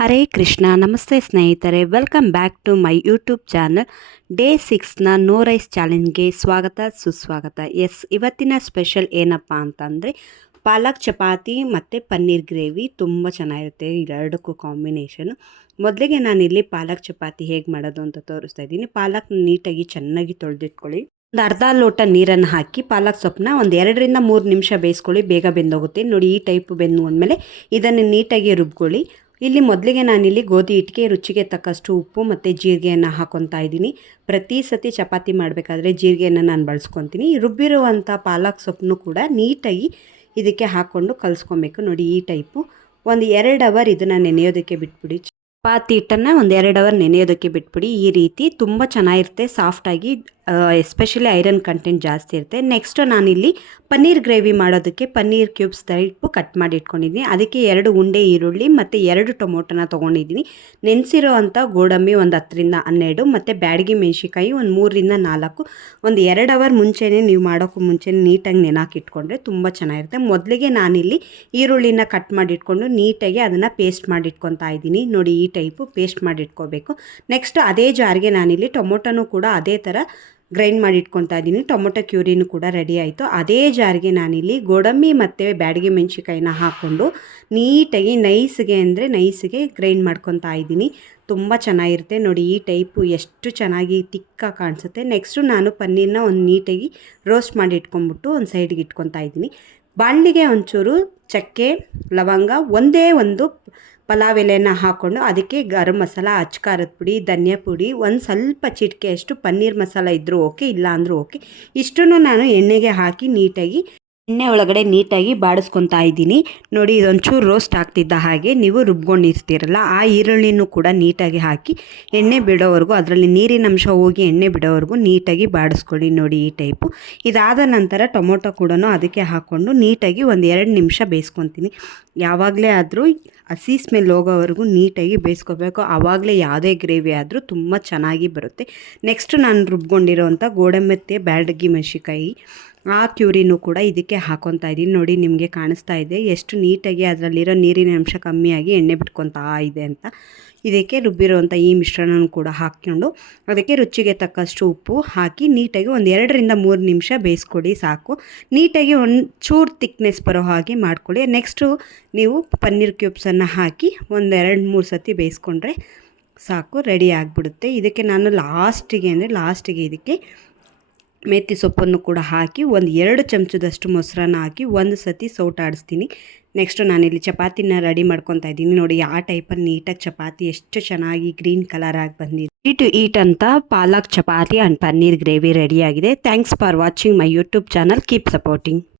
ಹರೇ ಕೃಷ್ಣ. ನಮಸ್ತೆ ಸ್ನೇಹಿತರೆ, welcome back to my YouTube channel. Day 6ನ ನೋ ರೈಸ್ ಚಾಲೆಂಜ್ಗೆ ಸ್ವಾಗತ ಸುಸ್ವಾಗತ. ಇವತ್ತಿನ ಸ್ಪೆಷಲ್ ಏನಪ್ಪ ಅಂತಂದರೆ ಪಾಲಕ್ ಚಪಾತಿ ಮತ್ತು ಪನ್ನೀರ್ ಗ್ರೇವಿ. ತುಂಬ ಚೆನ್ನಾಗಿರುತ್ತೆ ಎರಡಕ್ಕೂ ಕಾಂಬಿನೇಷನು. ಮೊದಲಿಗೆ ನಾನಿಲ್ಲಿ ಪಾಲಕ್ ಚಪಾತಿ ಹೇಗೆ ಮಾಡೋದು ಅಂತ ತೋರಿಸ್ತಾ ಇದ್ದೀನಿ. ಪಾಲಕ್ ನೀಟಾಗಿ ಚೆನ್ನಾಗಿ ತೊಳೆದಿಟ್ಕೊಳ್ಳಿ. ಒಂದು ಅರ್ಧ ಲೋಟ ನೀರನ್ನು ಹಾಕಿ ಪಾಲಕ್ ಸೊಪ್ಪನ್ನ ಒಂದು 2-3 ನಿಮಿಷ ಬೇಯಿಸ್ಕೊಳ್ಳಿ, ಬೇಗ ಬೆಂದೋಗುತ್ತೆ. ನೋಡಿ, ಈ ಟೈಪ್ ಬೆಂದು ಅಂದಮೇಲೆ ಇದನ್ನು ನೀಟಾಗಿ ರುಬ್ಕೊಳ್ಳಿ. ಇಲ್ಲಿ ಮೊದಲಿಗೆ ನಾನಿಲ್ಲಿ ಗೋಧಿ ಹಿಟ್ಟಿಗೆ ರುಚಿಗೆ ತಕ್ಕಷ್ಟು ಉಪ್ಪು ಮತ್ತು ಜೀರಿಗೆಯನ್ನು ಹಾಕ್ಕೊತಾ ಇದ್ದೀನಿ. ಪ್ರತಿ ಸತಿ ಚಪಾತಿ ಮಾಡಬೇಕಾದ್ರೆ ಜೀರಿಗೆಯನ್ನು ನಾನು ಬಳಸ್ಕೊತೀನಿ. ರುಬ್ಬಿರುವಂಥ ಪಾಲಕ್ ಸೊಪ್ಪನ್ನು ಕೂಡ ನೀಟಾಗಿ ಇದಕ್ಕೆ ಹಾಕ್ಕೊಂಡು ಕಲಿಸ್ಕೊಬೇಕು. ನೋಡಿ, ಈ ಟೈಪು ಒಂದು 2 ಅವರ್ ಇದನ್ನು ನೆನೆಯೋದಕ್ಕೆ ಬಿಟ್ಬಿಡಿ. ಚಪಾತಿ ಹಿಟ್ಟನ್ನು ಒಂದು 2 ಅವರ್ ನೆನೆಯೋದಕ್ಕೆ ಬಿಟ್ಬಿಡಿ. ಈ ರೀತಿ ತುಂಬ ಚೆನ್ನಾಗಿರುತ್ತೆ, ಸಾಫ್ಟಾಗಿ, ಎಸ್ಪೆಷಲಿ ಐರನ್ ಕಂಟೆಂಟ್ ಜಾಸ್ತಿ ಇರುತ್ತೆ. ನೆಕ್ಸ್ಟು ನಾನಿಲ್ಲಿ ಪನ್ನೀರ್ ಗ್ರೇವಿ ಮಾಡೋದಕ್ಕೆ ಪನ್ನೀರ್ ಕ್ಯೂಬ್ಸ್ ಟೈಪು ಕಟ್ ಮಾಡಿ ಇಟ್ಕೊಂಡಿದ್ದೀನಿ. ಅದಕ್ಕೆ 2 ಉಂಡೆ ಈರುಳ್ಳಿ ಮತ್ತು 2 ಟೊಮೊಟೊನ ತೊಗೊಂಡಿದ್ದೀನಿ. ನೆನೆಸಿರೋ ಅಂಥ ಗೋಡಂಬಿ ಒಂದು 10-12 ಮತ್ತು ಬ್ಯಾಡಗಿ ಮೆಣಸಿಕಾಯಿ ಒಂದು 3-4. ಒಂದು 2 ಅವರ್ ಮುಂಚೆನೇ ನೀವು ಮಾಡೋಕ್ಕೂ ಮುಂಚೆ ನೀಟಾಗಿ ನೆನಾಕಿಟ್ಕೊಂಡ್ರೆ ತುಂಬ ಚೆನ್ನಾಗಿರುತ್ತೆ. ಮೊದಲಿಗೆ ನಾನಿಲ್ಲಿ ಈರುಳ್ಳಿನ ಕಟ್ ಮಾಡಿ ಇಟ್ಕೊಂಡು ನೀಟಾಗಿ ಅದನ್ನು ಪೇಸ್ಟ್ ಮಾಡಿ ಇಟ್ಕೊತಾ ಇದ್ದೀನಿ. ನೋಡಿ, ಈ ಟೈಪು ಪೇಸ್ಟ್ ಮಾಡಿ ಇಟ್ಕೋಬೇಕು. ನೆಕ್ಸ್ಟ್ ಅದೇ ಜಾರ್ಗೆ ನಾನಿಲ್ಲಿ ಟೊಮೊಟೊನೂ ಕೂಡ ಅದೇ ಥರ ಗ್ರೈಂಡ್ ಮಾಡಿ ಇಟ್ಕೊತಾ ಇದ್ದೀನಿ. ಟೊಮೊಟೊ ಕ್ಯೂರಿನೂ ಕೂಡ ರೆಡಿ ಆಯಿತು. ಅದೇ ಜಾರ್ಗೆ ನಾನಿಲ್ಲಿ ಗೋಡಂಬಿ ಮತ್ತು ಬ್ಯಾಡಗಿ ಮೆಣಸಿಕಾಯಿನ ಹಾಕ್ಕೊಂಡು ನೀಟಾಗಿ ನೈಸ್ಗೆ ಗ್ರೈಂಡ್ ಮಾಡ್ಕೊತಾ ಇದ್ದೀನಿ. ತುಂಬ ಚೆನ್ನಾಗಿರುತ್ತೆ. ನೋಡಿ, ಈ ಟೈಪು ಎಷ್ಟು ಚೆನ್ನಾಗಿ ತಿಕ್ಕಾಗಿ ಕಾಣಿಸುತ್ತೆ. ನೆಕ್ಸ್ಟು ನಾನು ಪನ್ನೀರ್ನ ಒಂದು ನೀಟಾಗಿ ರೋಸ್ಟ್ ಮಾಡಿ ಇಟ್ಕೊಂಡ್ಬಿಟ್ಟು ಒಂದು ಸೈಡ್ಗೆ ಇಟ್ಕೊತಾ ಇದ್ದೀನಿ. ಬಾಣಲಿಗೆ ಒಂಚೂರು ಚಕ್ಕೆ, ಲವಂಗ, ಒಂದೇ ಒಂದು ಪಲಾವ್ ಎಲೆನ ಹಾಕ್ಕೊಂಡು ಅದಕ್ಕೆ ಗರಂ ಮಸಾಲ, ಅಚ್ಕಾರದ ಪುಡಿ, ಧನಿಯಾ ಪುಡಿ, ಒಂದು ಸ್ವಲ್ಪ ಚಿಟಿಕೆಯಷ್ಟು ಪನ್ನೀರ್ ಮಸಾಲ ಇದ್ದರೂ ಓಕೆ, ಇಲ್ಲ ಅಂದರೂ ಓಕೆ. ಇಷ್ಟನ್ನು ನಾನು ಎಣ್ಣೆಗೆ ಹಾಕಿ ನೀಟಾಗಿ ಎಣ್ಣೆ ಒಳಗಡೆ ನೀಟಾಗಿ ಬಾಡಿಸ್ಕೊತಾ ಇದ್ದೀನಿ. ನೋಡಿ, ಇದೊಂಚೂರು ರೋಸ್ಟ್ ಆಗ್ತಿದ್ದ ಹಾಗೆ ನೀವು ರುಬ್ಕೊಂಡಿರ್ತೀರಲ್ಲ ಆ ಈರುಳ್ಳಿನೂ ಕೂಡ ನೀಟಾಗಿ ಹಾಕಿ ಎಣ್ಣೆ ಬಿಡೋವರೆಗೂ, ಅದರಲ್ಲಿ ನೀರಿನ ಅಂಶ ಹೋಗಿ ಎಣ್ಣೆ ಬಿಡೋವರೆಗೂ ನೀಟಾಗಿ ಬಾಡಿಸ್ಕೊಳ್ಳಿ. ನೋಡಿ, ಈ ಟೈಪು. ಇದಾದ ನಂತರ ಟೊಮೊಟೊ ಕೂಡ ಅದಕ್ಕೆ ಹಾಕ್ಕೊಂಡು ನೀಟಾಗಿ ಒಂದು 2 ನಿಮಿಷ ಬೇಯಿಸ್ಕೊತೀನಿ. ಯಾವಾಗಲೇ ಆದರೂ ಹಸಿ ಸ್ಮೆಲ್ ಹೋಗೋವರೆಗೂ ನೀಟಾಗಿ ಬೇಯಿಸ್ಕೋಬೇಕು. ಆವಾಗಲೇ ಯಾವುದೇ ಗ್ರೇವಿ ಆದರೂ ತುಂಬ ಚೆನ್ನಾಗಿ ಬರುತ್ತೆ. ನೆಕ್ಸ್ಟ್ ನಾನು ರುಬ್ಕೊಂಡಿರೋವಂಥ ಗೋಡಂಬಿ ಮತ್ತು ಬ್ಯಾಡಗಿ ಮೆಣಸಿಕಾಯಿ ಆ ಕ್ಯೂರಿನೂ ಕೂಡ ಇದಕ್ಕೆ ಹಾಕ್ಕೊತಾ ಇದ್ದೀನಿ. ನೋಡಿ, ನಿಮಗೆ ಕಾಣಿಸ್ತಾ ಇದೆ ಎಷ್ಟು ನೀಟಾಗಿ ಅದರಲ್ಲಿರೋ ನೀರಿನ ಅಂಶ ಕಮ್ಮಿಯಾಗಿ ಎಣ್ಣೆ ಬಿಟ್ಕೊತಾ ಇದೆ ಅಂತ. ಇದಕ್ಕೆ ರುಬ್ಬಿರೋವಂಥ ಈ ಮಿಶ್ರಣನೂ ಕೂಡ ಹಾಕ್ಕೊಂಡು ಅದಕ್ಕೆ ರುಚಿಗೆ ತಕ್ಕಷ್ಟು ಉಪ್ಪು ಹಾಕಿ ನೀಟಾಗಿ ಒಂದು 2-3 ನಿಮಿಷ ಬೇಯಿಸ್ಕೊಡಿ ಸಾಕು. ನೀಟಾಗಿ ಒಂದು ಚೂರು ತಿಕ್ನೆಸ್ ಬರೋ ಹಾಗೆ ಮಾಡ್ಕೊಳ್ಳಿ. ನೆಕ್ಸ್ಟು ನೀವು ಪನ್ನೀರ್ ಕ್ಯೂಬ್ಸನ್ನು ಹಾಕಿ ಒಂದು 2-3 ಸತಿ ಬೇಯಿಸ್ಕೊಂಡ್ರೆ ಸಾಕು, ರೆಡಿ ಆಗಿಬಿಡುತ್ತೆ. ಇದಕ್ಕೆ ನಾನು ಲಾಸ್ಟಿಗೆ ಇದಕ್ಕೆ ಮೇಥಿ ಸೊಪ್ಪನ್ನು ಕೂಡ ಹಾಕಿ ಒಂದು 2 ಚಮಚದಷ್ಟು ಮೊಸರನ್ನ ಹಾಕಿ ಒಂದು ಸತಿ ಸೌಟಾಡಿಸ್ತೀನಿ. ನೆಕ್ಸ್ಟು ನಾನಿಲ್ಲಿ ಚಪಾತಿನ ರೆಡಿ ಮಾಡ್ಕೊತಾ ಇದ್ದೀನಿ. ನೋಡಿ, ಆ ಟೈಪಲ್ಲಿ ನೀಟಾಗಿ ಚಪಾತಿ ಎಷ್ಟು ಚೆನ್ನಾಗಿ ಗ್ರೀನ್ ಕಲರ್ ಆಗಿ ಬಂದಿದೆ. ರೆಡಿ ಟು ಈಟ್ ಅಂತ ಪಾಲಕ್ ಚಪಾತಿ ಆ್ಯಂಡ್ ಪನ್ನೀರ್ ಗ್ರೇವಿ ರೆಡಿಯಾಗಿದೆ. Thanks for watching my YouTube channel. Keep supporting.